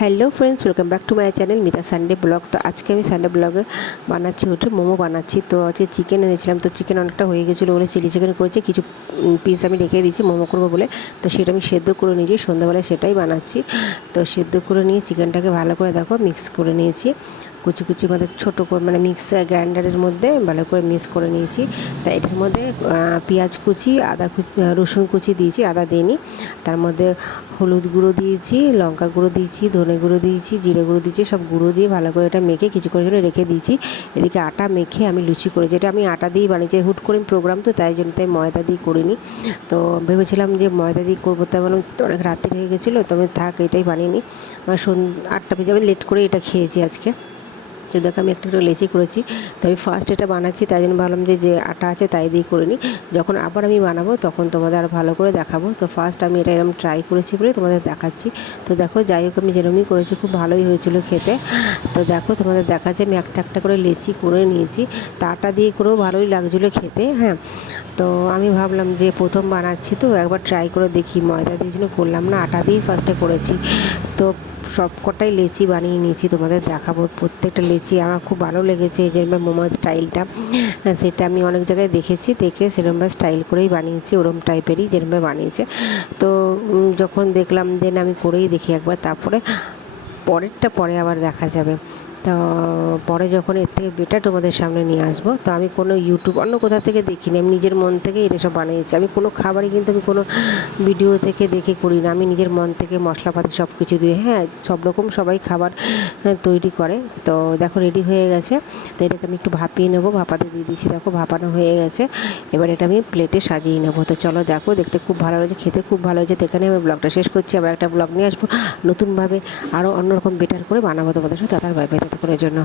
Hello friends, welcome back to my channel Mita Sunday blog. তো আজকে আমি সানডে ব্লগে বানাচ্ছি মোমো বানাচ্ছি। তো আজকে চিকেন এনেছিলাম, তো চিকেন অনেকটা হয়ে গেছিলো বলে চিলি চিকেন করেছি, কিছু পিস আমি রেখে দিয়েছি মোমো করবো বলে। তো সেটা আমি সেদ্ধ করে নিয়েছি, সন্ধ্যাবেলায় সেটাই বানাচ্ছি। তো সেদ্ধ করে নিয়ে চিকেনটাকে ভালো করে দেখো মিক্স করে নিয়েছি, কুচি কুচি ছোটো করে মিক্সার গ্রাইন্ডারের মধ্যে ভালো করে মিক্স করে নিয়েছি। তা এটার মধ্যে পেঁয়াজ কুচি, রসুন কুচি দিয়েছি, আদা দিইনি। তার মধ্যে হলুদ গুঁড়ো দিয়েছি, লঙ্কা গুঁড়ো দিয়েছি, ধনে গুঁড়ো দিয়েছি, জিরে গুঁড়ো দিয়েছি, সব গুঁড়ো দিয়ে ভালো করে এটা মেখে কিছুক্ষণের জন্য রেখে দিয়েছি। এদিকে আটা মেখে আমি লুচি করেছি, এটা আমি আটা দিয়েই বানিয়েছি, হুট করে প্রোগ্রাম তো তাই জন্য তাই ময়দা দিয়ে করিনি। তো ভেবেছিলাম যে ময়দা দিয়ে করবো, তাই বললাম অনেক রাত্রি হয়ে গেছিলো, তবে থাক এটাই বানিয়ে নিই। আমার 8টা বেজে আমি লেট করে এটা খেয়েছি আজকে। তো দেখো আমি একটা লেচি করেছি। তো আমি ফার্স্ট এটা বানাচ্ছি, তাই জন্য ভাবলাম যে আটা আছে তাই দিয়ে করে নিই, যখন আবার আমি বানাবো তখন তোমাদের আরও ভালো করে দেখাবো। তো ফার্স্ট আমি এটা এরকম ট্রাই করেছি বলে তোমাদের দেখাচ্ছি। তো দেখো যাই হোক আমি যেরকমই করেছি খুব ভালোই হয়েছিল খেতে। তো দেখো তোমাদের দেখাচ্ছে আমি একটা একটা করে লেচি করে নিয়েছি, তা আটা দিয়ে করেও ভালোই লাগছিলো খেতে। হ্যাঁ, তো আমি ভাবলাম যে প্রথম বানাচ্ছি তো একবার ট্রাই করে দেখি, ময়দা দিয়ে জন্য করলাম না, আটা দিয়েই ফার্স্টে করেছি। তো সব কটাই লেচি বানিয়ে নিয়েছি, তোমাদের দেখাবো। প্রত্যেকটা লেচি আমার খুব ভালো লেগেছে, এই যেরকম মোমোর স্টাইলটা সেটা আমি অনেক জায়গায় দেখেছি, দেখে সেরকমভাবে স্টাইল করেই বানিয়েছি, ওরম টাইপেরই যেরকমভাবে বানিয়েছে। তো যখন দেখলাম যে না আমি করেই দেখি একবার, তারপরে পরেরটা পরে আবার দেখা যাবে। তো পরে যখন এর থেকে বেটার তোমাদের সামনে নিয়ে আসবো। তো আমি কোনো ইউটিউব অন্য কোথা থেকে দেখিনি, আমি নিজের মন থেকে এটা সব বানিয়েছি। আমি কোনো খাবারই কিন্তু আমি কোনো ভিডিও থেকে দেখে করি না, আমি নিজের মন থেকে মশলাপাতি সব কিছু দিয়ে, হ্যাঁ সব রকম সবাই খাবার তৈরি করে। তো দেখো রেডি হয়ে গেছে। তো এটাকে আমি একটু ভাপিয়ে নেবো, ভাপাতে দিয়ে দিয়েছি, দেখো ভাপানো হয়ে গেছে। এবার এটা আমি প্লেটে সাজিয়ে নেবো। তো চলো দেখো, দেখতে খুব ভালো হয়েছে, খেতে খুব ভালো হয়েছে। তো এখানে আমি ব্লগটা শেষ করছি, আবার একটা ব্লগ নিয়ে আসবো নতুনভাবে, আরও অন্যরকম বেটার করে বানাবো তোমাদের সাথে। তার বাই বাই ততক্ষণের জন্য।